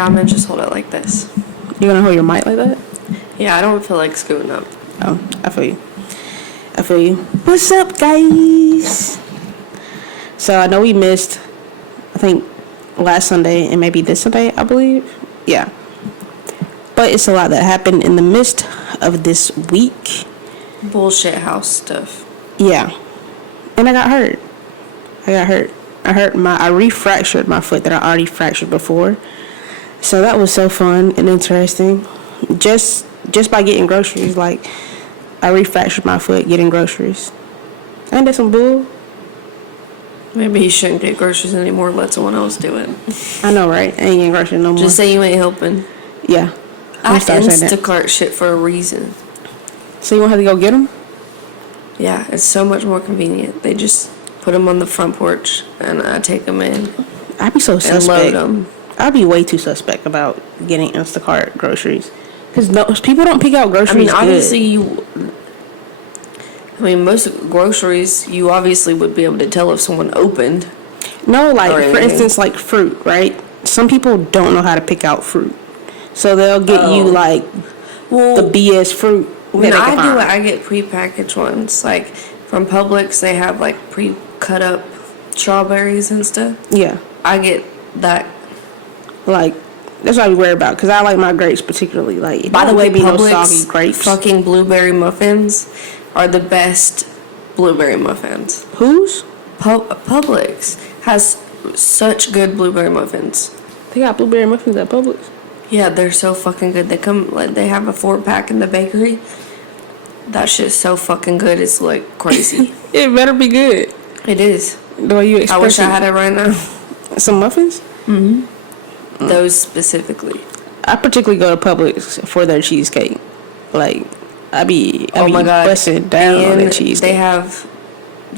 Yeah, I'm gonna just hold it like this. You're gonna hold your mic like that? Yeah, I don't feel like scooting up. Oh, I feel you. What's up, guys? So I know we missed, I think, last Sunday and maybe this Sunday, I believe. Yeah. But it's a lot that happened in the midst of this week. Bullshit house stuff. Yeah. And I got hurt. I refractured my foot that I already fractured before. So that was so fun and interesting. Just by getting groceries, like, I refractured my foot getting groceries. Ain't that some bull? Maybe you shouldn't get groceries anymore. Let someone else do it. I know, right? I ain't getting groceries no more. Just say you ain't helping. Yeah. I Instacart shit for a reason. So you won't have to go get them? Yeah, it's so much more convenient. They just put them on the front porch and I take them in. I'd be so suspect. And load them. I'd be way too suspect about getting Instacart groceries. Because people don't pick out groceries. I mean, obviously, most groceries, you obviously would be able to tell if someone opened. No, like, for instance, like fruit, right? Some people don't know how to pick out fruit. So they'll get you, like, the BS fruit. When I get prepackaged ones. Like, from Publix, they have, like, pre-cut up strawberries and stuff. Yeah. I get that. Like, that's what I be worried about, because I like my grapes particularly. Like, by the way, be Publix no soggy grapes. Fucking blueberry muffins are the best blueberry muffins. Whose? Publix has such good blueberry muffins. They got blueberry muffins at Publix? Yeah, they're so fucking good. They have a 4-pack in the bakery. That shit's so fucking good. It's like crazy. It better be good. It is. The way you express I wish I had it right now. Some muffins? Mm-hmm. Those specifically. I particularly go to Publix for their cheesecake. Like, I be busting down on their cheesecake. They have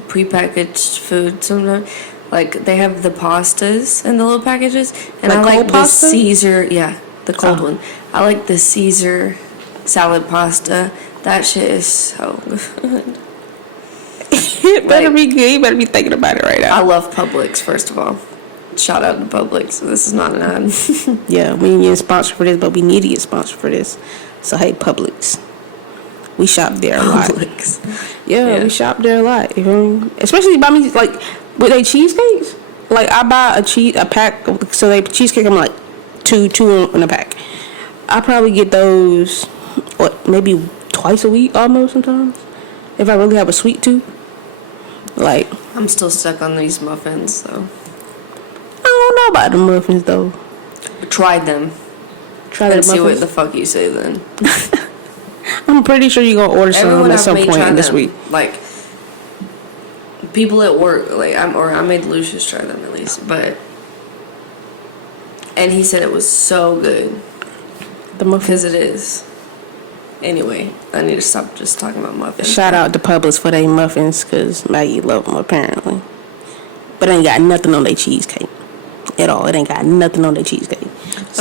prepackaged food sometimes. Like, they have the pastas in the little packages. And like, I like the pasta? Caesar, the cold one. I like the Caesar salad pasta. That shit is so good. It better be good. You better be thinking about it right now. I love Publix, first of all. Shout out to Publix. This is not an ad. Yeah, we ain't getting sponsored for this, but we need to get sponsored for this. So, hey, Publix. We shop there a lot. Yeah, we shop there a lot. You know? Especially by me, like, with they cheesecakes. Like, I buy a pack. So, they cheesecake, I'm like, two in a pack. I probably get those, maybe twice a week almost sometimes. If I really have a sweet tooth. Like, I'm still stuck on these muffins, though. I don't know about the muffins, though. Tried them. And see what the fuck you say then. I'm pretty sure you're going to order some at some point in this week. Like, people at work, like, I made Lucius try them at least, but, and he said it was so good. The muffins? Because it is. Anyway, I need to stop just talking about muffins. Shout out to Publix for their muffins, because Maggie love them, apparently. But it ain't got nothing on their cheesecake at all. It ain't got nothing on their cheesecake.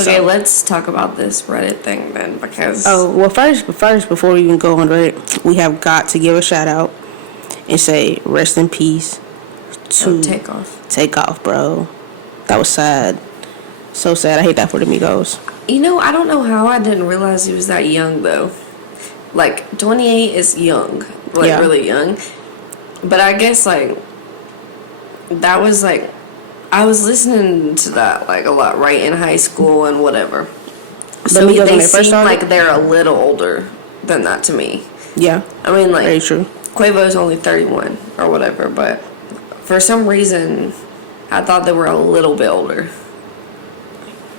Okay, let's talk about this Reddit thing then, because... Oh, well, first, before we even go on Reddit, we have got to give a shout out and say rest in peace to... Takeoff, bro. That was sad. So sad. I hate that for the Migos. You know, I don't know how I didn't realize he was that young, though. Like, 28 is young. Like, really young. But I guess, like, that was, like... I was listening to that, like, a lot, right, in high school and whatever. So they seem like they're a little older than that to me. Yeah. I mean, like... Very true. Quavo's only 31 or whatever, but for some reason, I thought they were a little bit older.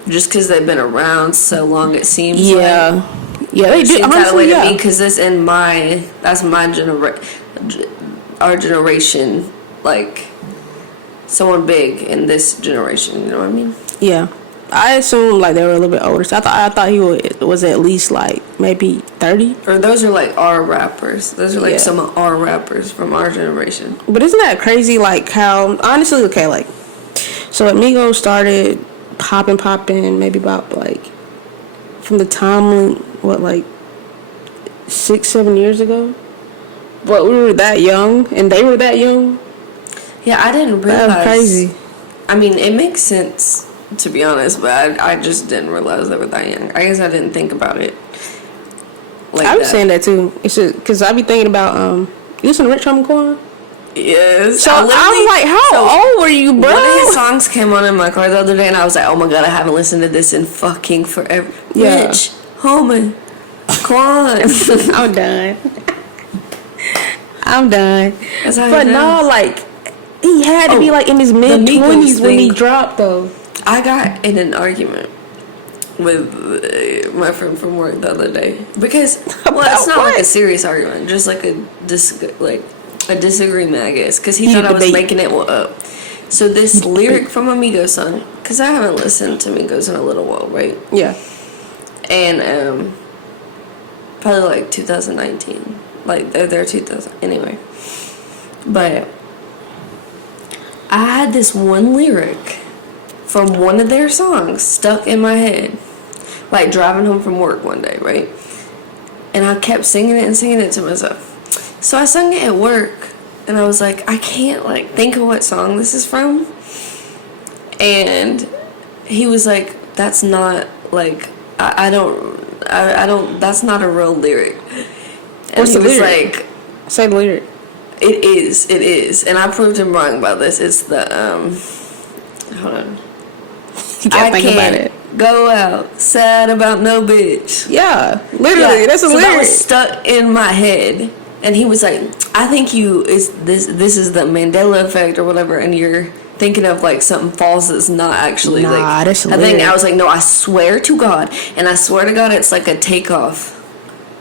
Just because they've been around so long, it seems like. Yeah, they do. Honestly, to me, because that's my our generation, like, someone big in this generation, you know what I mean? Yeah. I assumed, like, they were a little bit older. So I thought he was at least, like, maybe 30. Or those are, like, our rappers. Those are, like, some of our rappers from our generation. But isn't that crazy, like, how... Honestly, okay, like... So, Amigos started popping maybe about, like... From the time, like... 6-7 years ago? But we were that young, and they were that young. Yeah, I didn't realize... That was crazy. I mean, it makes sense to be honest, but I just didn't realize they were that young. I guess I didn't think about it. Like I was saying that too. It's because I be thinking about you listen to Rich Homie Quan? Yes. So I'm like, how old were you, bro? One of his songs came on in my car the other day, and I was like, oh my god, I haven't listened to this in fucking forever. Yeah. Rich Homie Quan. I'm done. I'm done. But no, like he had to be like in his mid-20s when he dropped though. I got in an argument with my friend from work the other day because it's not like a serious argument, just like a disagreement, I guess, because he thought I was making it up. So this lyric from a Migos song, because I haven't listened to Migos in a little while, right? Yeah. And probably like 2019, like they're 2000 anyway. But I had this one lyric from one of their songs stuck in my head, like driving home from work one day, right? And I kept singing it to myself. So I sung it at work, and I was like, I can't like think of what song this is from. And he was like, that's not like I don't that's not a real lyric. And what's the lyric? Like, say the lyric. It is, and I proved him wrong about this. It's the hold on. You can't think about it. Go out sad about no bitch. Yeah, literally, that's a lyric. That was stuck in my head, and he was like, "I think this is the Mandela effect or whatever," and you're thinking of like something false that's not actually like. That's a lyric. I think I was like, "No, I swear to God," and I swear to God, it's like a takeoff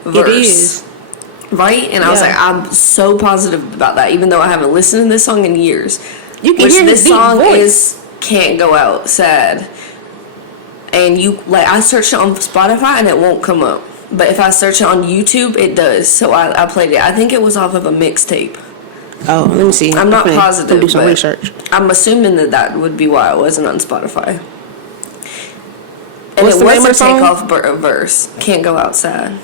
verse. It is. Right? And I was like, I'm so positive about that, even though I haven't listened to this song in years. You can hear this his song deep voice. is Can't Go Out Sad. And I searched it on Spotify and it won't come up. But if I search it on YouTube, it does. So I played it. I think it was off of a mixtape. Oh, let me see. I'm not positive. Do some research. I'm assuming that would be why it wasn't on Spotify. And what's it the was name a of the song? takeoff verse. Can't Go Out Sad.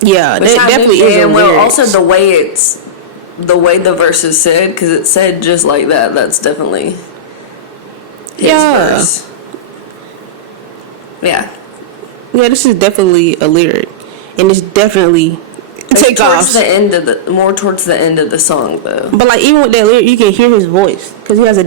Yeah, that definitely is. And well, also the way the verse is said, because it's said just like that. That's definitely his verse. Yeah. Yeah, this is definitely a lyric, and it's definitely towards the end of the song though. But like even with that lyric, you can hear his voice because he has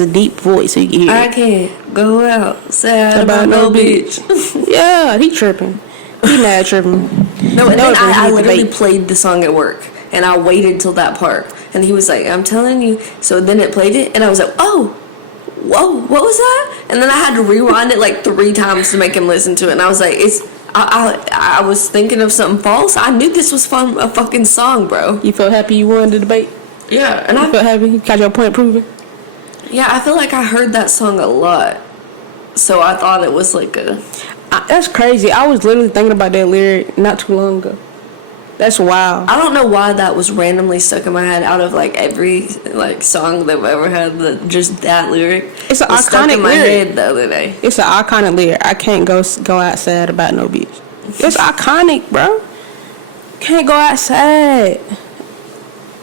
a deep voice, so you can hear. I can't go out sad about no bitch. Yeah, he tripping. He mad tripping. No, and then I literally played the song at work, and I waited till that part, and he was like, "I'm telling you." So then it played it, and I was like, "Oh, whoa, what was that?" And then I had to rewind it like 3 times to make him listen to it, and I was like, I was thinking of something false. I knew this was from a fucking song, bro. You felt happy you won the debate? Yeah, and I felt happy. You got your point proven. Yeah, I feel like I heard that song a lot, so I thought it was like a. That's crazy. I was literally thinking about that lyric not too long ago. That's wild. I don't know why that was randomly stuck in my head out of like every like song that I've ever had. Just that lyric. It's an iconic stuck in my lyric. head the other day. It's an iconic lyric. I can't go outside about no bitch. It's iconic, bro. Can't go outside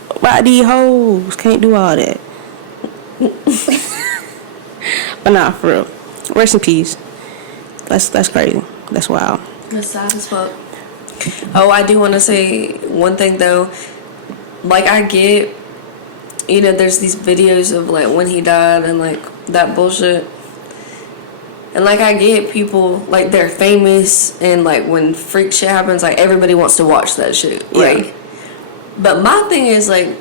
about these hoes. Can't do all that. But nah, for real. Rest in peace. That's crazy. That's wild. That's sad as fuck. Oh, I do want to say one thing though. Like I get, there's these videos of like when he died and like that bullshit. And like I get people like they're famous and like when freak shit happens, like everybody wants to watch that shit, right? Yeah. But my thing is like,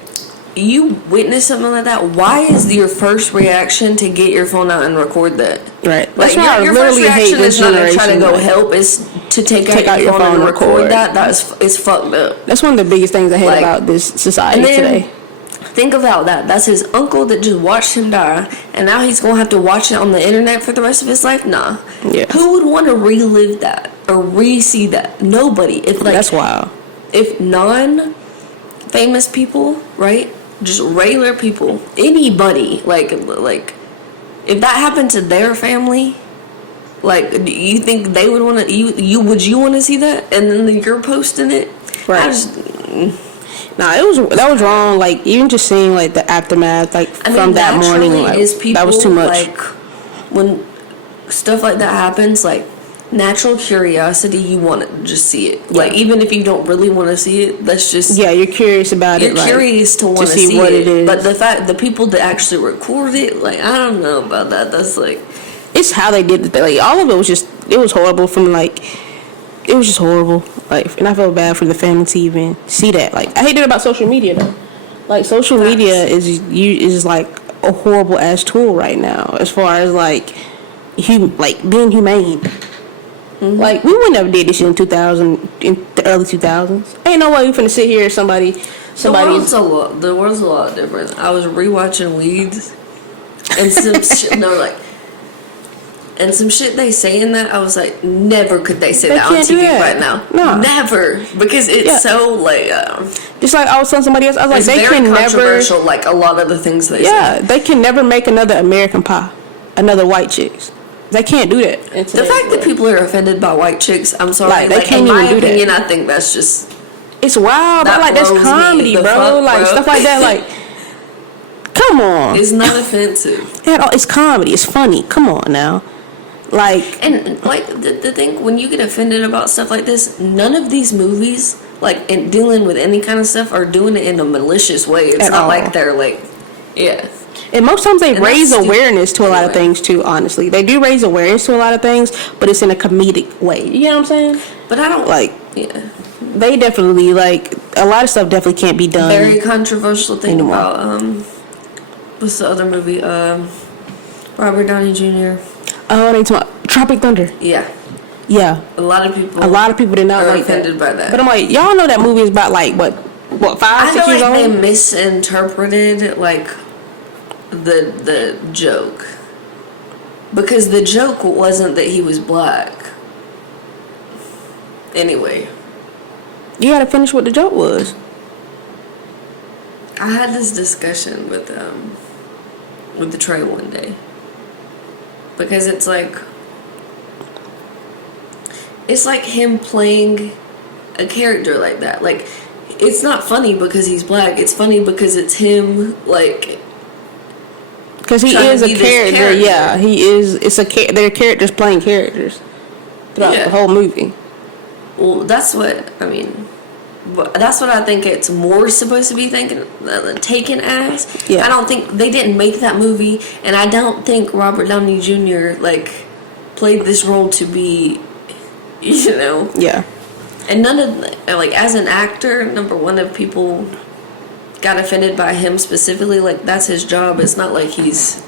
you witness something like that, why is your first reaction to get your phone out and record that? Right. Like that's why your literally first reaction hate this is not to try to go like, help, is to take out your phone and record that. It's fucked up. That's one of the biggest things I hate about this society today. Think about that. That's his uncle that just watched him die, and now he's gonna have to watch it on the internet for the rest of his life. Nah. Yeah. Who would want to relive that or re-see that? Nobody. If like that's wild. If non-famous people, right? Just regular people, anybody, like if that happened to their family, like, do you think they would want to? Would you want to see that? And then you're posting it, right? Nah, that was wrong. Like, even just seeing like the aftermath, like from that morning, like that was too much. Like, when stuff like that happens, like, natural curiosity, you want to just see it. Yeah. Like, even if you don't really want to see it, that's just... Yeah, you're curious about it. You're curious to want to see what it is. But the people that actually record it, like, I don't know about that. That's, like... It's how they did it. Like, all of it was just... It was horrible from, like... It was just horrible. Like, and I felt bad for the family to even see that. Like, I hate it about social media, though. Like, social media is like, a horrible-ass tool right now. As far as, like being humane. Mm-hmm. Like, we would never did this shit in the early 2000s. Ain't no way we finna sit here somebody. The world's a lot different. I was rewatching Weeds, and some shit, and some shit they say in that, I was like, never could they say that on TV right now. No. Never. Because it's so, like... just like I was telling somebody else, I was like, they can never... It's very controversial, like, a lot of the things they say. Yeah, they can never make another American Pie. Another white chicks. They can't do that. The fact that people are offended by white chicks, I'm sorry. Like, they can't in my even do opinion, that. I think that's just... It's wild. But, that's comedy, bro. Like, stuff like that, like... Come on. It's not offensive. At all. It's comedy. It's funny. Come on, now. Like... And, like, the thing, when you get offended about stuff like this, none of these movies, like, in dealing with any kind of stuff, are doing it in a malicious way. It's not like they're, like... Yeah. And most times they raise awareness to a lot of things too, honestly. They do raise awareness to a lot of things, but it's in a comedic way. You know what I'm saying? But I don't... Like... Yeah. They definitely, like... A lot of stuff definitely can't be done. Very controversial thing anymore. About... What's the other movie? Robert Downey Jr. Oh, they talking about Tropic Thunder. Yeah. Yeah. A lot of people did not like offended by that. But I'm like, y'all know that movie is about, like, what 5, 6 years old? They misinterpreted, like... the joke, because the joke wasn't that he was black. Anyway, you gotta finish what the joke was. I had this discussion with the Trey one day, because it's like him playing a character like that. Like, it's not funny because he's black. It's funny because it's him, like. Because he is a character, yeah. He is. They're characters playing characters throughout the whole movie. Well, that's what I mean. That's what I think it's more supposed to be taken as. Yeah. I don't think they didn't make that movie, and I don't think Robert Downey Jr. like played this role to be, you know. Yeah. And none of like, as an actor, number one, of people got offended by him specifically, like, that's his job. It's not like he's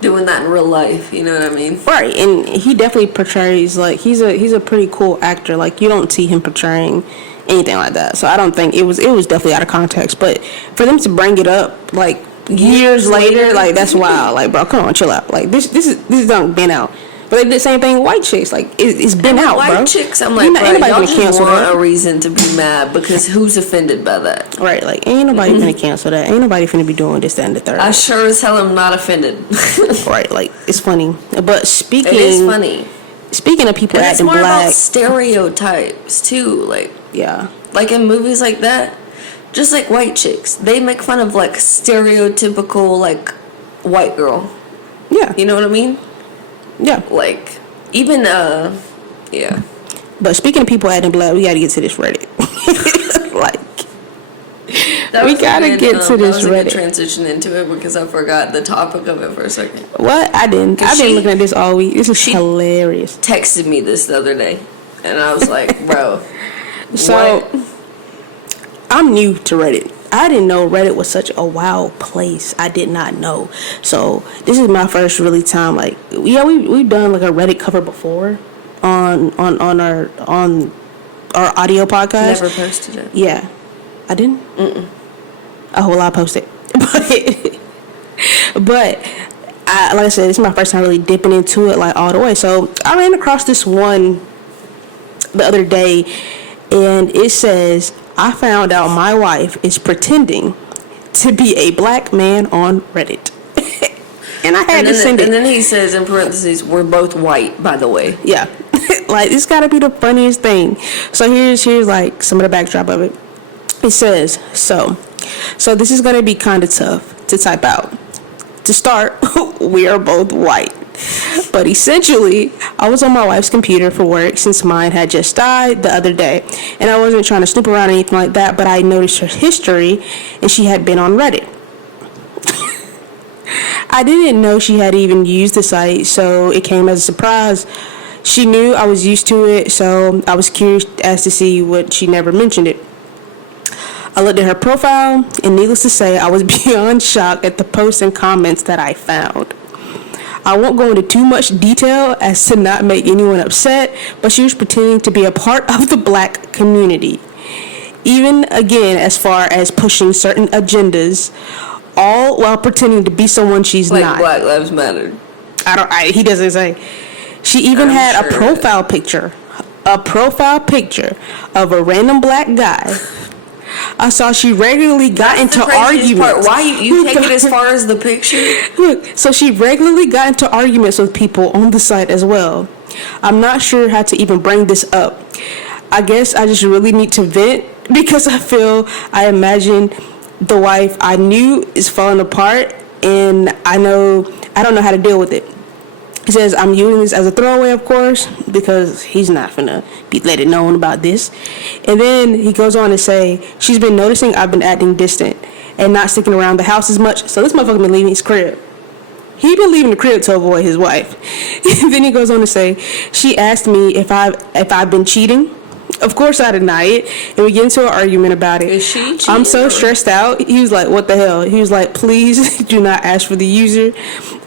doing that in real life, you know what I mean? Right. And he definitely portrays, like, he's a pretty cool actor. Like, you don't see him portraying anything like that. So I don't think it was definitely out of context. But for them to bring it up, like, years later, like, that's wild. Like, bro, come on, chill out. Like, this done been out. But they did the same thing with white chicks. Like, it's been out, bro. White chicks, I'm like, bro, y'all just want a reason to be mad, because who's offended by that? Right, like, ain't nobody finna cancel that. Ain't nobody finna be doing this, that, and the third. I sure as hell am not offended. Right, like, it's funny. But speaking... It is funny. Speaking of people acting black... it's more about stereotypes, too. Like, yeah. Like, in movies like that, just like white chicks, they make fun of, like, stereotypical, like, white girl. Yeah. You know what I mean? Yeah. Like, even, yeah. But speaking of people acting black, we gotta get to this Reddit. Like, we gotta get to this Reddit. That was a good transition into it, because I forgot the topic of it for a second. What? I didn't. I've been looking at this all week. This is hilarious. Texted me this the other day, and I was like, bro. So, what? I'm new to Reddit. I didn't know Reddit was such a wild place. I did not know. So this is my first really time. Like, yeah, we've done like a Reddit cover before on our audio podcast. Never posted it. Yeah, I didn't. Oh, well, I posted, but like I said, this is my first time really dipping into it like all the way. So I ran across this one the other day, and it says, I found out my wife is pretending to be a black man on Reddit. And I had to send it. And then he says in parentheses, we're both white, by the way. Yeah. Like, it's gotta be the funniest thing. So here's like some of the backdrop of it. It says, so this is going to be kind of tough to type out. To start, we are both white. But essentially, I was on my wife's computer for work since mine had just died the other day. And I wasn't trying to snoop around or anything like that, but I noticed her history and she had been on Reddit. I didn't know she had even used the site, so it came as a surprise. She knew I was used to it, so I was curious as to see what she never mentioned it. I looked at her profile, and needless to say, I was beyond shocked at the posts and comments that I found. I won't go into too much detail as to not make anyone upset, but she was pretending to be a part of the black community. Even again, as far as pushing certain agendas, all while pretending to be someone she's like not. Black Lives Matter. He doesn't say. She even had a profile picture of a random black guy. I saw she regularly got into arguments. Why you take it as far as the picture? Look, so she regularly got into arguments with people on the site as well. I'm not sure how to even bring this up. I guess I just really need to vent because I imagine the wife I knew is falling apart, and I don't know how to deal with it. He says, I'm using this as a throwaway, of course, because he's not finna be letting known about this. And then he goes on to say, she's been noticing I've been acting distant and not sticking around the house as much. So this motherfucker been leaving his crib. He been leaving the crib to avoid his wife. Then he goes on to say, she asked me if I've been cheating. Of course I deny it, and we get into an argument about it. Is she cheating? I'm so stressed out. He was like, what the hell? He was like, please do not ask for the user.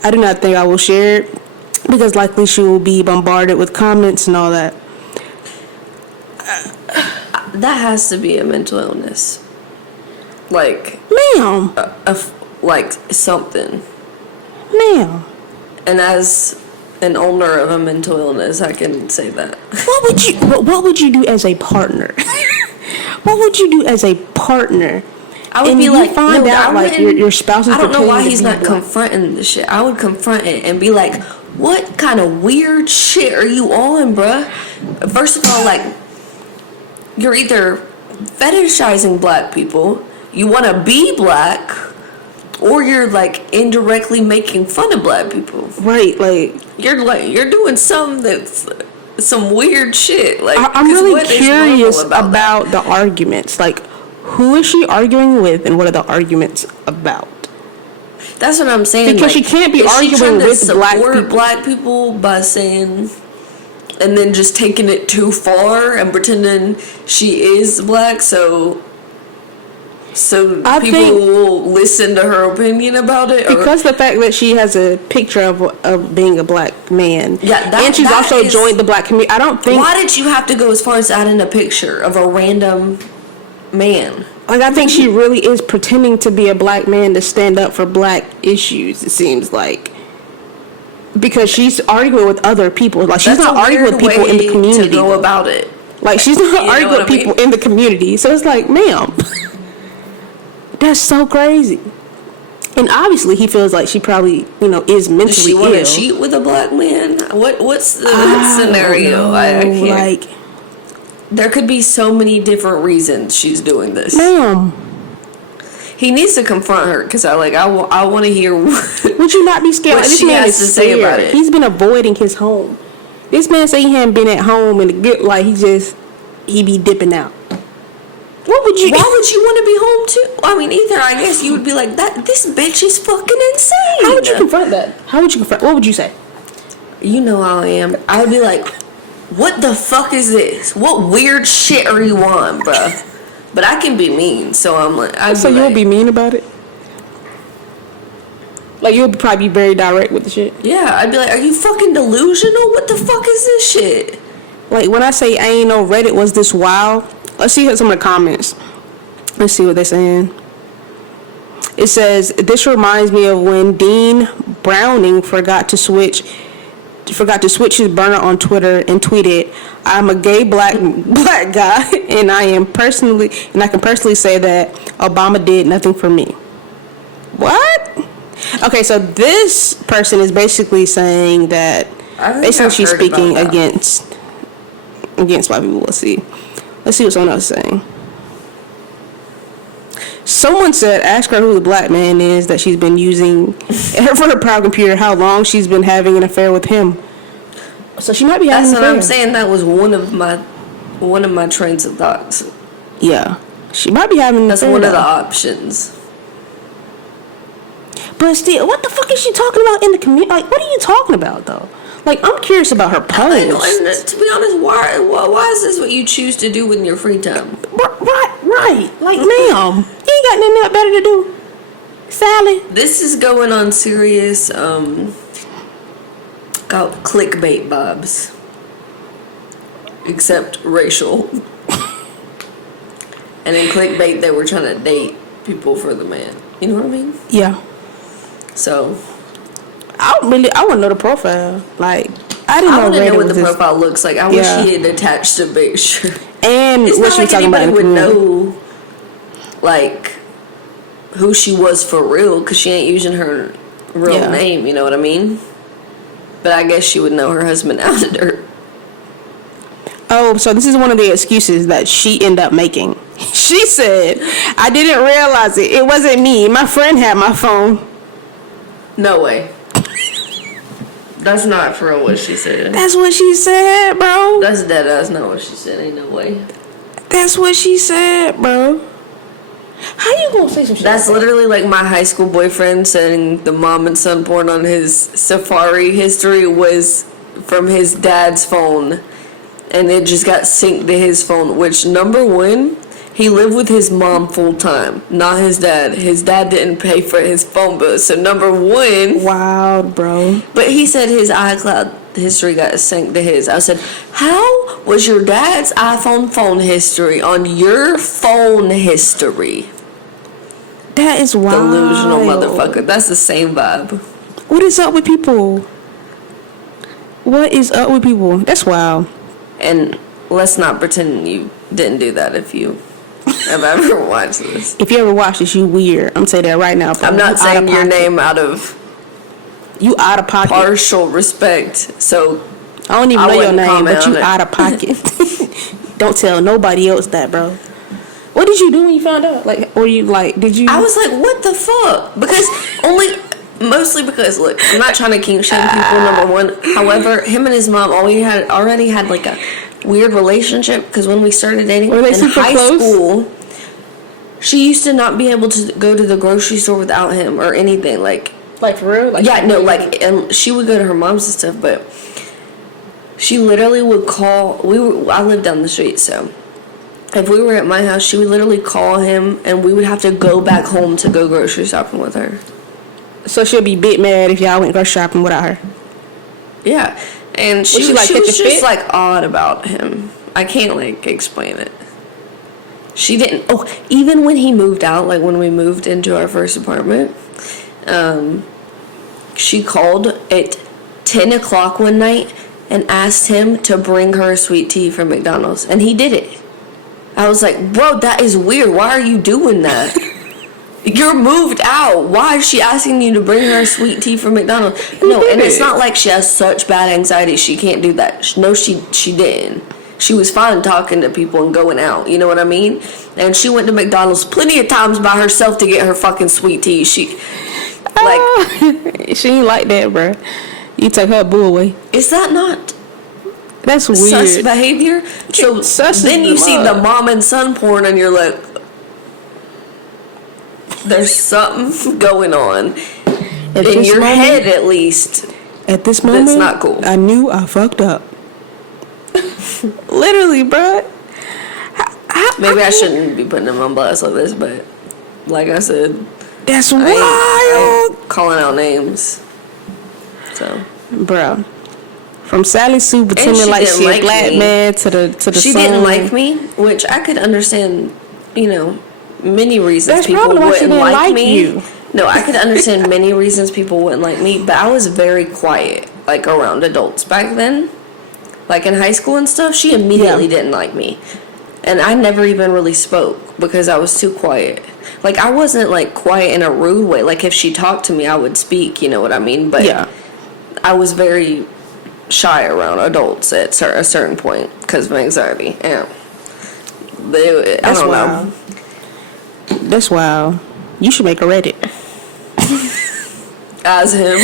I do not think I will share it, because likely she will be bombarded with comments and all that. That has to be a mental illness. Like, ma'am. Like something. Ma'am. And as an owner of a mental illness, I can say that. What would you do as a partner? What would you do as a partner? I would be like, find out like your spouse is. I don't know why he's not confronting the shit. I would confront it and be like, what kind of weird shit are you on, bruh? First of all, like, you're either fetishizing black people, you want to be black, or you're like indirectly making fun of black people. Right, like you're doing some weird shit. Like, I'm really curious about the arguments. Like, who is she arguing with, and what are the arguments about? That's what I'm saying. Because she can't be arguing with black people by saying, and then just taking it too far and pretending she is black, so people will listen to her opinion about it. Because the fact that she has a picture of being a black man, and she's also joined the black community. I don't think. Why did you have to go as far as adding a picture of a random man? Like, I think she really is pretending to be a black man to stand up for black issues, it seems like. Because she's arguing with other people. Like, she's not arguing with people in the community. To go about it. Like, she's not arguing with people in the community. So it's like, ma'am, that's so crazy. And obviously he feels like she probably, is mentally ill. Does she want to cheat with a black man? What's the scenario? I can't. Like, there could be so many different reasons she's doing this. Ma'am. He needs to confront her, because I want to hear would you not be scared? What she has to say about it. He's been avoiding his home. This man say he hadn't been at home in a good, like, he be dipping out. Why would you want to be home too? I mean, either I guess you would be like, this bitch is fucking insane. How would you confront that? What would you say? You know how I am. I would be like, what the fuck is this? What weird shit are you on, bruh? But I can be mean, so I'm like... you'll be mean about it? Like, you'll probably be very direct with the shit? Yeah, I'd be like, are you fucking delusional? What the fuck is this shit? Like, when I say I ain't know Reddit was this wild, let's see some of the comments. Let's see what they're saying. It says, this reminds me of when Dean Browning forgot to switch his burner on Twitter and tweeted, I'm a gay black guy and I can personally say that Obama did nothing for me. What? Okay, so this person is basically saying that she's speaking against white people. Let's see what someone else is saying. Someone said, ask her who the black man is that she's been using for her private computer, how long she's been having an affair with him. So she might be having an affair. That's what I'm saying. That was one of my trains of thoughts. Yeah. She might be having an affair. That's one of the options. But still, what the fuck is she talking about in the community? Like, what are you talking about, though? Like, I'm curious about her post. And to be honest, why is this what you choose to do in your free time? Right. Like, ma'am, you ain't got nothing better to do. Sally. This is going on serious, called clickbait vibes. Except racial. And in clickbait, they were trying to date people for the man. You know what I mean? Yeah. So, I want to know the profile. Like, I didn't want to know what the this. profile looks like. I wish he had attached a picture. And it's what not she like talking about anybody would know, like, who she was for real, because she ain't using her real name. You know what I mean? But I guess she would know her husband outed her. Oh, so this is one of the excuses that she ended up making. She said, I didn't realize it. It wasn't me. My friend had my phone. No way. That's not for real what she said. That's what she said, bro. That's dead ass not what she said. Ain't no way. That's what she said, bro. How you gonna say some shit? That's literally like my high school boyfriend saying the mom and son porn on his Safari history was from his dad's phone. And it just got synced to his phone, which, number one, he lived with his mom full time, not his dad. His dad didn't pay for his phone bill. So, number one. Wow, bro. But he said his iCloud history got synced to his. I said, how was your dad's iPhone phone history on your phone history? That is wild. Delusional motherfucker. That's the same vibe. What is up with people? What is up with people? That's wild. And let's not pretend you didn't do that if you have ever watched this. If you ever watched this, you weird. I'm saying that right now. I'm not saying your name out of you out of pocket. Partial respect. So I don't even know your name, but you out of pocket. Don't tell nobody else that, bro. What did you do when you found out? Like, or you like? Did you? I was like, what the fuck? Because mostly because, look, I'm not trying to kink shame people, number one. However, him and his mom already had like a weird relationship, because when we started dating were they in super high close? school, she used to not be able to go to the grocery store without him or anything. Like for real? Like, yeah, no, like, and she would go to her mom's and stuff, but she literally would call. I lived down the street, so if we were at my house, she would literally call him, and we would have to go back home to go grocery shopping with her. So she'll be bit mad if y'all went grocery shopping without her. Yeah, and she was just like odd about him. I can't like explain it. She didn't. Oh, even when he moved out, like when we moved into our first apartment, she called at 10 o'clock one night and asked him to bring her sweet tea from McDonald's, and he did it. I was like, bro, that is weird. Why are you doing that? You're moved out. Why is she asking you to bring her sweet tea from McDonald's? No, and it's not like she has such bad anxiety she can't do that. No, she didn't. She was fine talking to people and going out. You know what I mean? And she went to McDonald's plenty of times by herself to get her fucking sweet tea. She ain't like that, bro. You take her boo away. Is that not? That's weird. Sus behavior. So then you see the mom and son porn, and you're like, there's something going on in your head, at least. At this moment, that's not cool. I knew I fucked up. Literally, bro. Maybe I shouldn't be putting him on blast like this, but like I said, that's wild. I ain't calling out names. So, bro. From Sally Sue pretending like she a black man to the she song. didn't like me, which I could understand. You know, many reasons that's people wouldn't like me. You. No, I could understand many reasons people wouldn't like me, but I was very quiet, like around adults back then. Like in high school and stuff, she immediately didn't like me, and I never even really spoke because I was too quiet. Like I wasn't like quiet in a rude way. Like if she talked to me, I would speak. You know what I mean? But I was very shy around adults at a certain point because of anxiety. Yeah, I don't know. That's wild. You should make a Reddit. As him.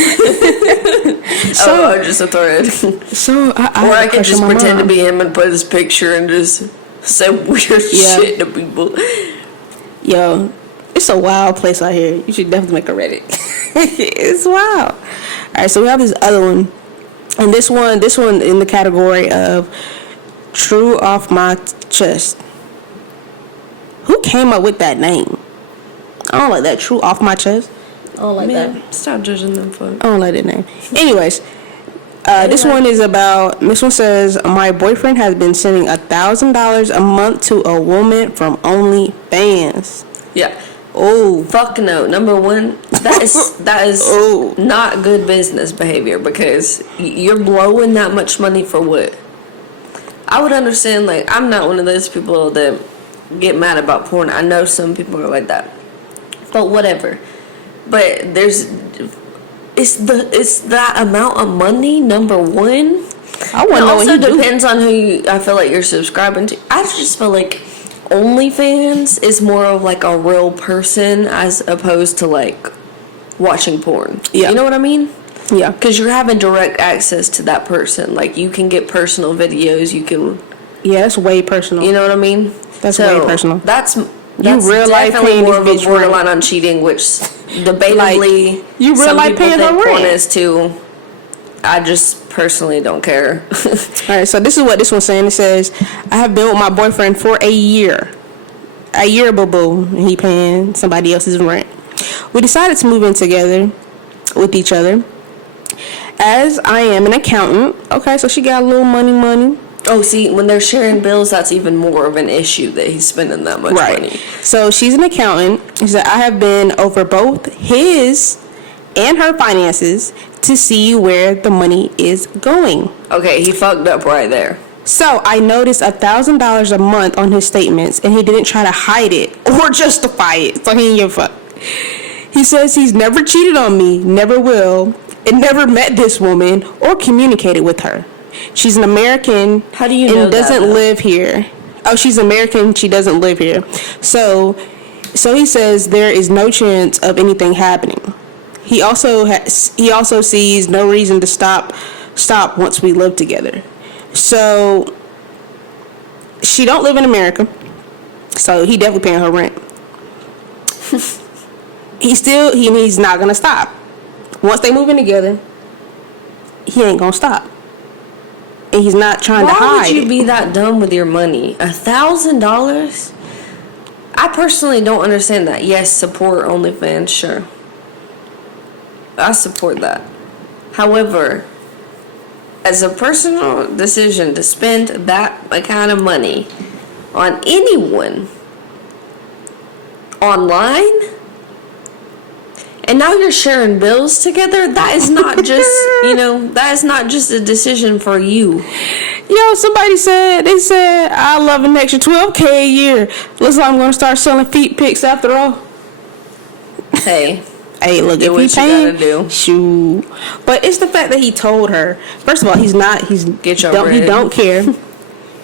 Or just a thread. So or I could just pretend to be him and put his picture and just say weird shit to people. Yo, it's a wild place out here. You should definitely make a Reddit. It's wild. Alright, so we have this other one. And this one in the category of true off my chest. Who came up with that name? I don't like that. True off my chest. I don't like that. Stop judging them for it. I don't like that name. Anyways, this one says, my boyfriend has been sending $1,000 a month to a woman from OnlyFans. Yeah. Oh. Fuck no. Number one, that is Oh. not good business behavior, because you're blowing that much money for what? I would understand, like, I'm not one of those people that get mad about porn. I know some people are like that. But whatever. But it's that amount of money, number one. I want to know what also you do. depends on who I feel like you're subscribing to. I just feel like OnlyFans is more of like a real person as opposed to like watching porn. Yeah. You know what I mean? Yeah. Because you're having direct access to that person. Like, you can get personal videos. You can... Yeah, that's way personal. You know what I mean? That's way personal. That's real life definitely paying more this of a bitch borderline on cheating, which debatably like, you real some life people paying her think porn rent. is too. I just personally don't care. Alright, so this is what this one's saying. It says, I have been with my boyfriend for a year. A year, boo-boo. And he paying somebody else's rent. We decided to move in together with each other. As I am an accountant. Okay, so she got a little money. Oh, see, when they're sharing bills, that's even more of an issue that he's spending that much money. So she's an accountant. She said, I have been over both his and her finances to see where the money is going. Okay, he fucked up right there. So I noticed $1,000 a month on his statements, and he didn't try to hide it or justify it. So he didn't give a fuck. He says he's never cheated on me, never will, and never met this woman or communicated with her. She's an American. How do you know and doesn't that, live here. Oh, she's American. She doesn't live here. So he says there is no chance of anything happening. He also sees no reason to stop once we live together. So she don't live in America. So he definitely paying her rent. He's not gonna stop. Once they move in together, he ain't gonna stop. And he's not trying to hide. Why would you be that dumb with your money? $1,000? I personally don't understand that. Yes, support OnlyFans, sure. I support that. However, as a personal decision to spend that kind of money on anyone online, and now you're sharing bills together, that is not just, that is not just a decision for you. Yo, they said, I love an extra $12K a year. Looks like I'm going to start selling feet pics after all. Hey, look, do if he paying, you gotta do. Shoot. But it's the fact that he told her. First of all, he don't care.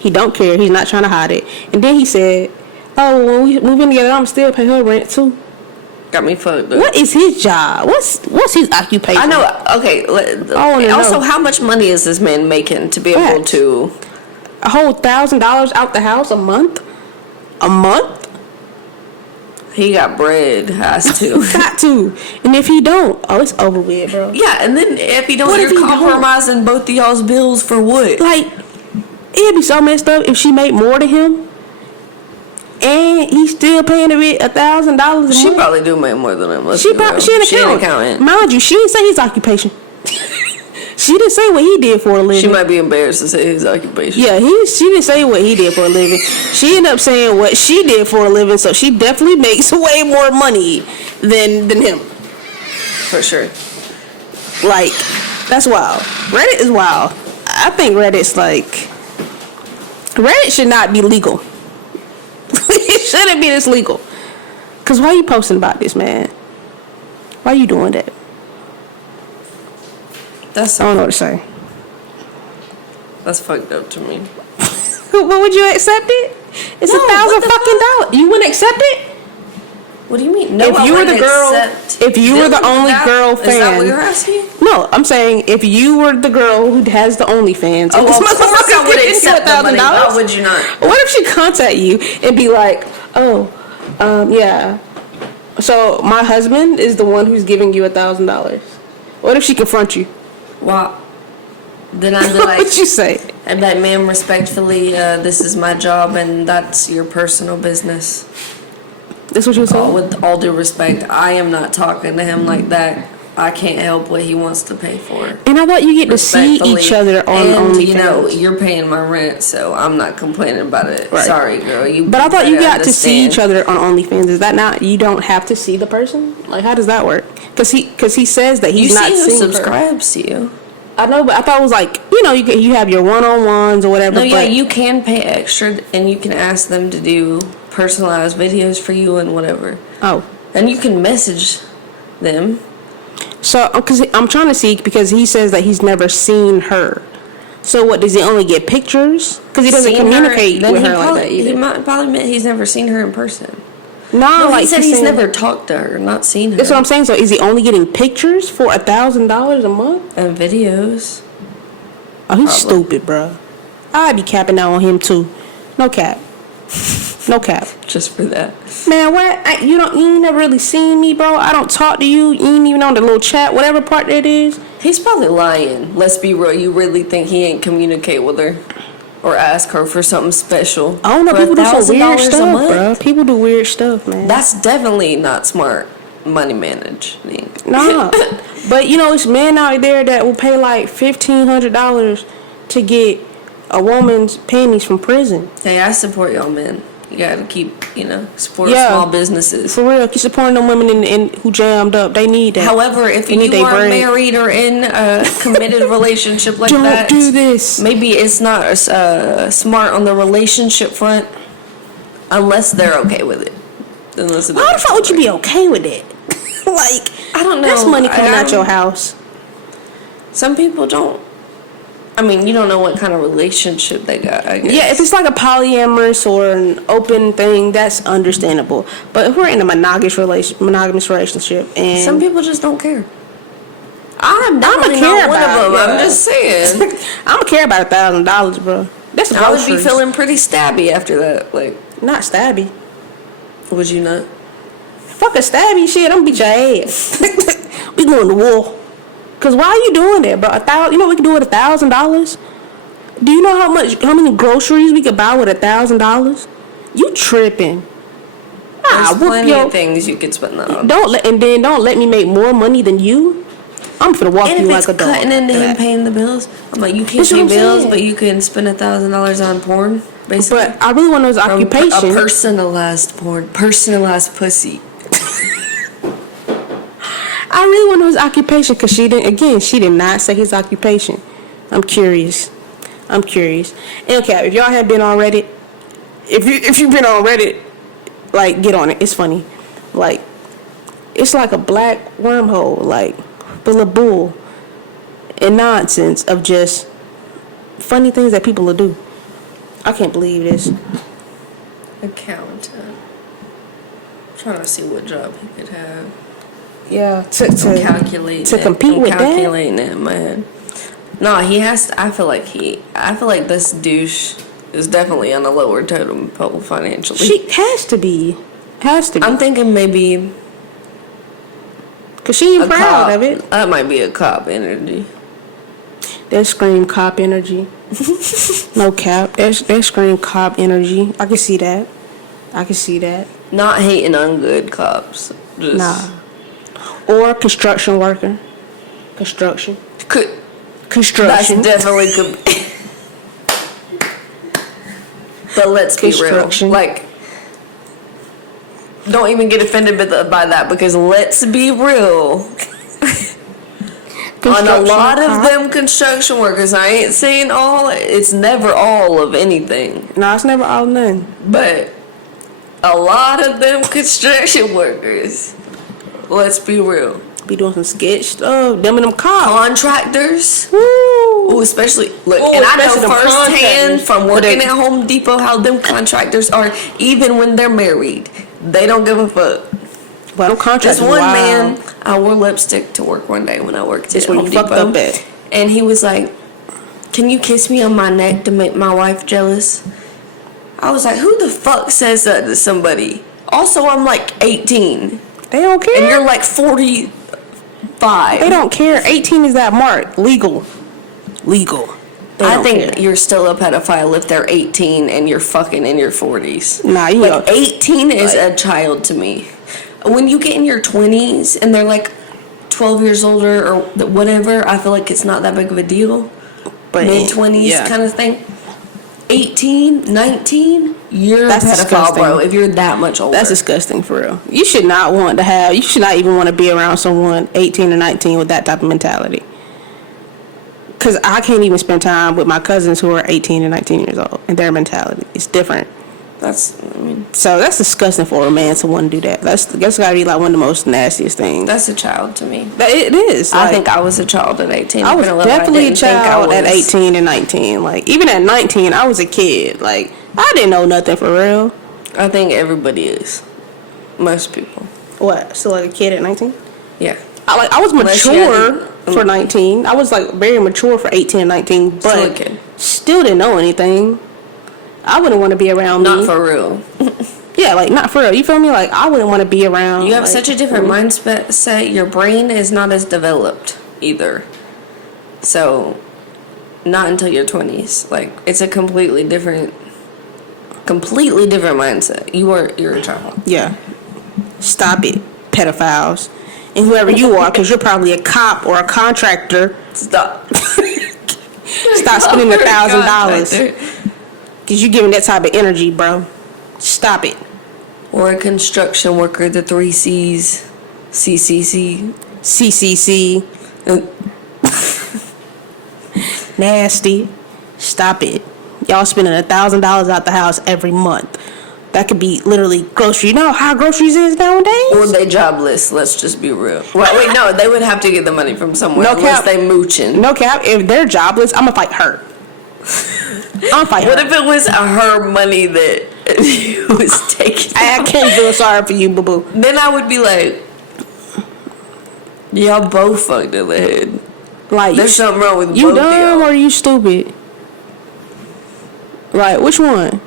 He don't care. He's not trying to hide it. And then he said, oh, when we move in together, I'm still pay her rent too. Got me fucked up. What is his job? What's his occupation? I know. Okay. Also, how much money is this man making to be able to? A whole $1,000 out the house a month? A month? He got bread. Has to. Got to. And if he don't, it's over with, bro. Yeah, and then if he don't, you're compromising both of y'all's bills for what? Like, it'd be so messed up if she made more than him. And he's still paying a bit $1,000 a month. She probably do make more than him. She an accountant. Mind you, she didn't say his occupation. She didn't say what he did for a living. She might be embarrassed to say his occupation. Yeah, she didn't say what he did for a living. She ended up saying what she did for a living, so she definitely makes way more money than him. For sure. Like, that's wild. Reddit is wild. I think Reddit should not be legal. It shouldn't be this legal. Cause why are you posting about this, man? Why are you doing that? I don't know what to say. That's fucked up to me. But would you accept it? It's $1,000 fucking dollars. You wouldn't accept it? What do you mean? No, if you were the girl, if you were the only girl fan, is that what you're asking? No, I'm saying if you were the girl who has the OnlyFans, of course I would accept the money. Why would you not? What if she contact you and be like, yeah, so my husband is the one who's giving you $1,000. What if she confront you? Well, then I'd be like, what would you say? I'd be like, ma'am, respectfully, this is my job and that's your personal business. That's what you saying? With all due respect, I am not talking to him like that. I can't help what he wants to pay for. And I thought you get to see each other on OnlyFans. You know, you're paying my rent, so I'm not complaining about it. Right. Sorry, girl. But I thought you got to see each other on OnlyFans. Is that not? You don't have to see the person? Like, how does that work? Because he says that he's not seeing her. You subscribes to you. I know, but I thought it was like, you have your one-on-ones or whatever. No, yeah, you can pay extra, and you can ask them to do personalized videos for you and whatever. Oh. And you can message them. So, because I'm trying to see, because he says that he's never seen her. So, what, does he only get pictures? Because he doesn't communicate with her like that either. He might probably admit he's never seen her in person. No, like he said he's never talked to her, not seen her. That's what I'm saying. So, is he only getting pictures for $1,000 a month? And videos. Oh, he's stupid, bro. I'd be capping out on him, too. No cap. No cap. Just for that. Man, what? You ain't never really seen me, bro. I don't talk to you. You ain't even on the little chat, whatever part that is. He's probably lying. Let's be real. You really think he ain't communicate with her or ask her for something special? I don't know. People do some weird stuff, bro. People do weird stuff, man. That's definitely not smart money managing. Nah. But, it's men out there that will pay like $1,500 to get a woman's panties from prison. Hey, I support y'all men. You gotta keep, support small businesses. For real, keep supporting them women in who jammed up. They need that. However, if you are married or in a committed relationship like that, don't do this. Maybe it's not smart on the relationship front, unless they're okay with it. How the fuck would you be okay with it? Like, I don't know. That's money coming out your house. Some people don't. I mean, you don't know what kind of relationship they got, I guess. Yeah, if it's like a polyamorous or an open thing, that's understandable. But if we're in a monogamous relationship, and some people just don't care. I'm not one of them. I'm just saying. I'm gonna care about $1,000, bro. That's I would be feeling pretty stabby after that. Like, not stabby. Would you not? Fuck a stabby shit. I'm gonna beat your ass. We going to war. Cause why are you doing that, bro? We can do it $1,000. Do you know how many groceries we could buy with $1,000? You tripping? There's plenty of things you could spend that on. Don't let me make more money than you. I'm finna walk you like a dog. Cutting into him paying the bills. I'm like, you can't pay bills, but you can spend $1,000 on porn, basically. But I really want to know his occupation. A personalized porn, personalized pussy. I really want to know his occupation because she did not say his occupation. I'm curious. And okay, if y'all have been on Reddit, if you've been on Reddit, like, get on it. It's funny. Like, it's like a black wormhole, like, full of bull and nonsense of just funny things that people will do. I can't believe this. Accountant. I'm trying to see what job he could have. Yeah, to calculate to compete with that. Calculating it in my head. No, he has to. I feel like this douche is definitely on a lower totem pole financially. She has to be. I'm thinking maybe. Cause she ain't proud of it. That might be a cop energy. That scream cop energy. No cap. That scream cop energy. I can see that. Not hating on good cops. Just nah. Or construction worker. Construction. Construction. That's definitely could be. But let's be real. Like, don't even get offended by that, because let's be real. On a lot of them construction workers, I ain't saying all. It's never all of anything. No, it's never all of none. But a lot of them construction workers, let's be real, be doing some sketch stuff. Them and them cops. Contractors. Woo. Ooh, especially, look, and I know firsthand from working at Home Depot how them contractors are, even when they're married. They don't give a fuck. Well, I'm contracted. This one man, I wore lipstick to work one day when I worked at Home Depot. Fucked up at. And he was like, "Can you kiss me on my neck to make my wife jealous?" I was like, "Who the fuck says that to somebody?" Also, I'm like 18. They don't care. And you're like 45. They don't care. 18 is that mark. Legal. I think you're still a pedophile if they're 18 and you're fucking in your 40s. Nah, you know. 18 is a child to me. When you get in your 20s and they're like 12 years older or whatever, I feel like it's not that big of a deal. But mid-20s kind of thing. 18, 19, you're a pedophile, disgusting. Bro, if you're that much older. That's disgusting, for real. You should not even want to be around someone 18 or 19 with that type of mentality. Because I can't even spend time with my cousins who are 18 and 19 years old, and their mentality is different. So that's disgusting for a man to want to do that. That's gotta be like one of the most nastiest things. That's a child to me. It is. I think I was a child at 18. I was definitely a child at 18 and 19. Like, even at 19, I was a kid. Like, I didn't know nothing for real. I think everybody is. Most people. What? Still like a kid at 19? Yeah. I was mature for 19. I was like very mature for 18 and 19, but still didn't know anything. I wouldn't want to be around Not for real. Yeah, like, not for real. You feel me? Like, I wouldn't want to be around. You have such a different mindset. Your brain is not as developed either. So, not until your 20s. Like, it's a completely different mindset. You're a child. Yeah. Stop it, pedophiles. And whoever you are, because you're probably a cop or a contractor. Stop spending $1,000. Because you're giving that type of energy, bro. Stop it. Or a construction worker, the 3 C's. CCC. Nasty. Stop it. Y'all spending $1,000 out the house every month. That could be literally grocery. You know how groceries is nowadays? Or they jobless. Let's just be real. Well, wait, no. They would have to get the money from somewhere unless they mooching. No cap. If they're jobless, I'm going to fight her. What if it was her money that was taken? I can't feel sorry for you, boo-boo. Then I would be like, y'all both fucked in the head. Like, there's something wrong with you both of y'all. Or are you stupid? Like, which one?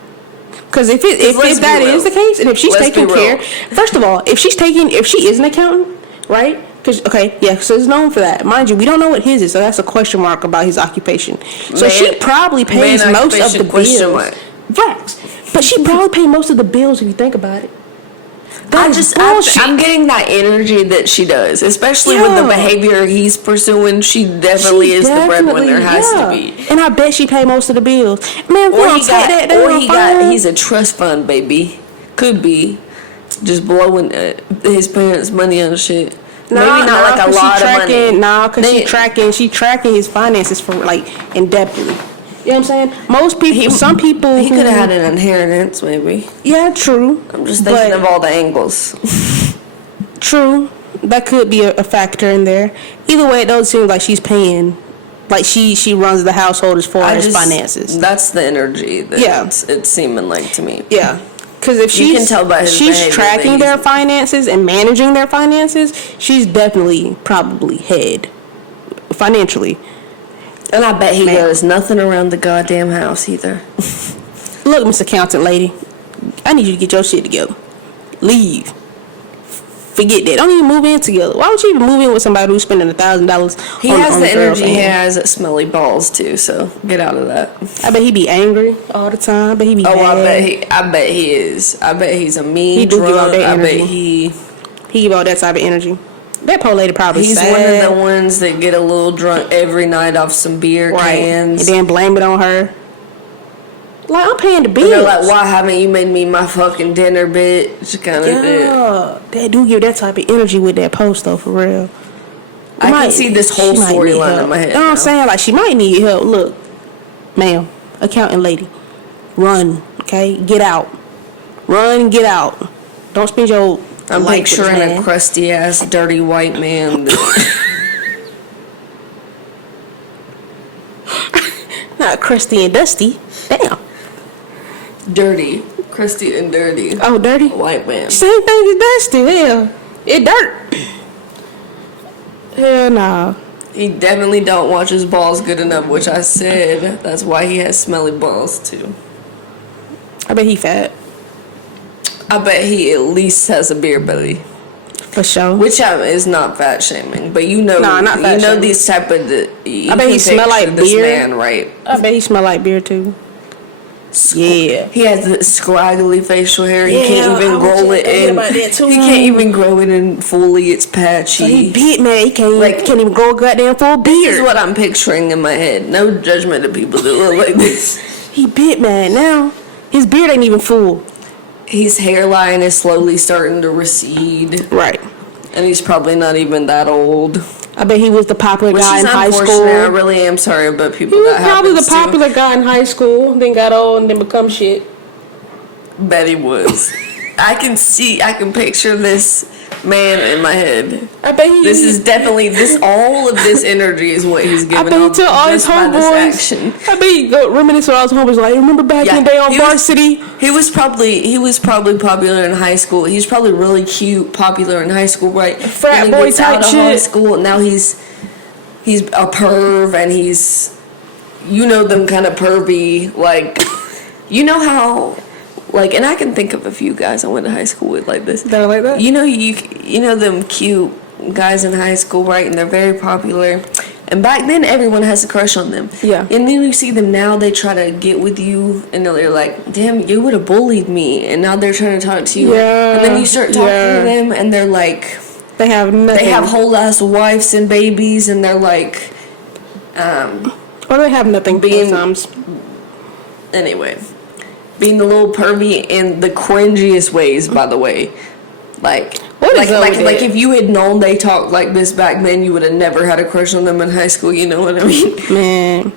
Because if that is the case, and if she's taking care, first of all, if she is an accountant, right? So it's known for that. Mind you, we don't know what his is, so that's a question mark about his occupation. So she probably pays most of the bills. Facts. But she probably paid most of the bills if you think about it. I'm getting that energy that she does, especially with the behavior he's pursuing. She definitely is the breadwinner, has to be. And I bet she paid most of the bills. Man, he's a trust fund, baby. Could be just blowing his parents' money on shit. Maybe not like a lot of money. Because she tracking his finances for like in-depthly. You know what I'm saying? Some people. He could have had an inheritance, maybe. Yeah, true. I'm just thinking of all the angles. True. That could be a factor in there. Either way, it does seem like she's paying. Like she runs the household as far as finances. That's the energy that it's seeming like to me. Yeah. Because if she's tracking their finances and managing their finances, she's definitely probably head financially. And I bet he does nothing around the goddamn house either. Look, Miss Accountant lady, I need you to get your shit together. Leave. Forget that. Don't even move in together. Why would you even move in with somebody who's spending $1,000? He has the energy. He has smelly balls too. So get out of that. I bet he be angry all the time. But he be. I bet he is. I bet he's a mean. He do give out that energy. I bet he give out that type of energy. That poor lady probably He's sad. one of the ones that get a little drunk every night off some beer cans. And then blame it on her. Like, I'm paying the bills. And they're like, why haven't you made me my fucking dinner, bitch? Kind of shit. They do give that type of energy with that post, though, for real. I can see this whole storyline in my head. You know what I'm saying? Like, she might need help. Look, ma'am, accountant lady, run, okay? Get out. Run and get out. Don't spend your I'm picturing a crusty ass, dirty white man. Not crusty and dusty. Damn. Dirty. Crusty and dirty. Oh, dirty? White man. Same thing as dusty. Yeah. It dirt. Hell nah. He definitely don't wash his balls good enough, which I said that's why he has smelly balls too. I bet he fat. I bet he at least has a beer belly. For sure. Which is not fat shaming, but you know, not fat shaming. These type of. I bet he smell like beer. Man, right? I bet he smell like beer too. Yeah, he has the scraggly facial hair. He can't even grow it in. He can't even grow it in fully. It's patchy. So he big, man. He can't even grow a goddamn full beard. This is what I'm picturing in my head. No judgment to people that look like this. He big, man. Now his beard ain't even full. His hairline is slowly starting to recede. Right. And he's probably not even that old. I bet he was the popular guy in high school. I really am sorry about people he was probably the popular guy in high school, then got old and then become shit. Bet he was. I can picture this man in my head. I bet he. This is definitely all of this energy is what he's giving. I bet he took all his homeboys. I bet he go reminisce with all his homeboys. Like, remember back in the day on Varsity? He was probably popular in high school. He's probably really cute, popular in high school, right? Frat boy type shit. High school, and now he's a perv, and he's them kind of pervy, like how. Like, and I can think of a few guys I went to high school with like this. They're like that? You know them cute guys in high school, right? And they're very popular. And back then, everyone has a crush on them. Yeah. And then you see them now, they try to get with you. And they're like, damn, you would have bullied me. And now they're trying to talk to you. Yeah. And then you start talking to them, and they're like... They have nothing. They have whole ass wives and babies, and they're like... or they have nothing sometimes. Anyway... Being a little pervy in the cringiest ways, by the way. Like if you had known they talked like this back then, you would have never had a crush on them in high school. You know what I mean? Man,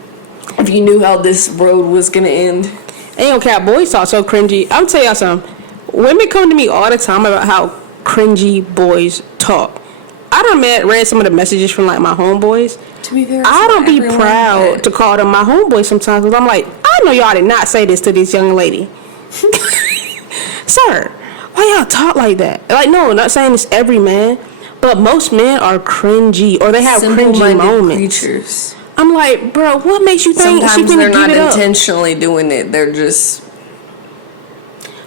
if you knew how this road was gonna end. Ain't no cap. Boys talk so cringy. I'm tell y'all something. Women come to me all the time about how cringy boys talk. I done read some of the messages from like my homeboys. To be fair, I don't be proud to call them my homeboys sometimes because I'm like, I know y'all did not say this to this young lady. Sir, why y'all talk like that? Like, no, not saying it's every man, but most men are cringy or they have cringy moments. Creatures. I'm like, bro, what makes you think sometimes she can they're give not it up? intentionally doing it. They're just.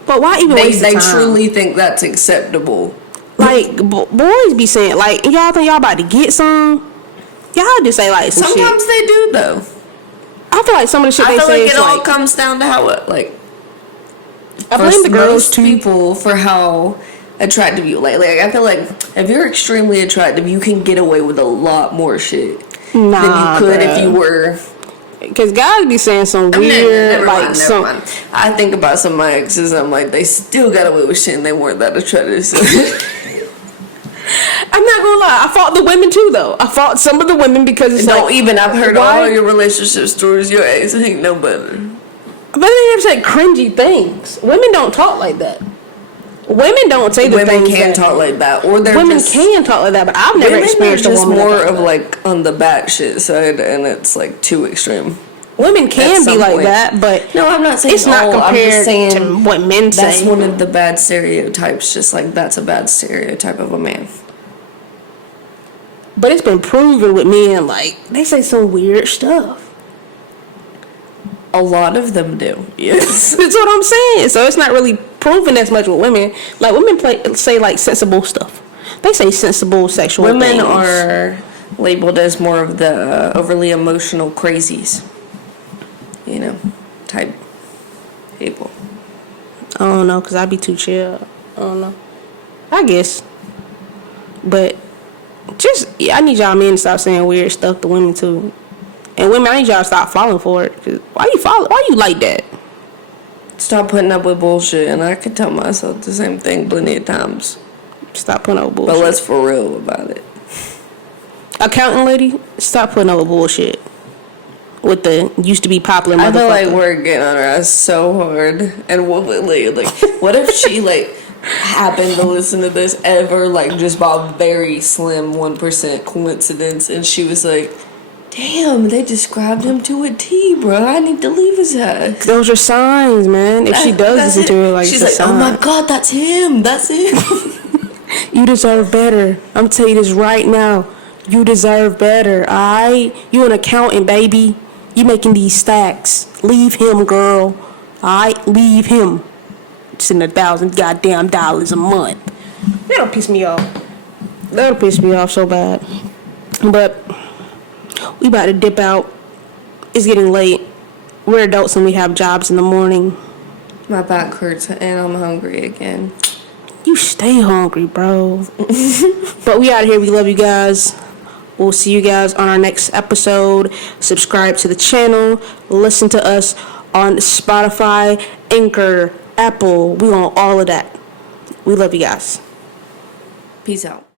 But why even waste the time? They truly think that's acceptable. Like, boys be saying, like, y'all think y'all about to get some? Y'all just say, like, some sometimes shit. they do, though. I feel like some of the shit they say I feel like it all comes down to how it, like... I blame the girls, too. People for how attractive you like. Like, I feel like if you're extremely attractive, you can get away with a lot more shit than you could if you were... Because guys be saying some weird, never mind. I think about some of my exes, and I'm like, they still got away with shit, and they weren't that attractive, so... I'm not gonna lie, I fought the women too though. I fought some of the women because it's I've heard all your relationship stories. Your ex ain't no better. But they never said cringy things. Women don't talk like that. Women don't say the things. Women can talk like that, or women can talk like that. But I've never experienced a woman more of like on the batshit side, and it's like too extreme. Women can be like that, but no, I'm not saying it's not compared to what men say. That's one of the bad stereotypes. Just like that's a bad stereotype of a man. But it's been proven with men, like they say some weird stuff. A lot of them do. Yes, that's what I'm saying. So it's not really proven as much with women. Like women say like sensible stuff. They say sensible sexual things. Women are labeled as more of the overly emotional crazies. Type people. I don't know, because I be too chill. I don't know. I guess. But, I need y'all men to stop saying weird stuff to women, too. And women, I need y'all to stop falling for it. Cause why you like that? Stop putting up with bullshit. And I can tell myself the same thing plenty of times. Stop putting up with bullshit. But let's for real about it. Accountant lady, stop putting up with bullshit. With the used to be popular motherfucker. I feel like we're getting on her ass so hard. And what if she happened to listen to this ever, just by a very slim 1% coincidence, and she was like, damn, they described him to a T, bro. I need to leave his house. Those are signs, man. If she does listen to it, she's like, oh my god, that's him. That's him. You deserve better. I'm telling you this right now. You deserve better, alright? You an accountant, baby. You making these stacks. Leave him, girl. Alright? Leave him. Sending $1,000 goddamn dollars a month. That'll piss me off. That'll piss me off so bad. But we about to dip out. It's getting late. We're adults and we have jobs in the morning. My back hurts and I'm hungry again. You stay hungry, bro. But we out of here. We love you guys. We'll see you guys on our next episode. Subscribe to the channel. Listen to us on Spotify, Anchor, Apple. We want all of that. We love you guys. Peace out.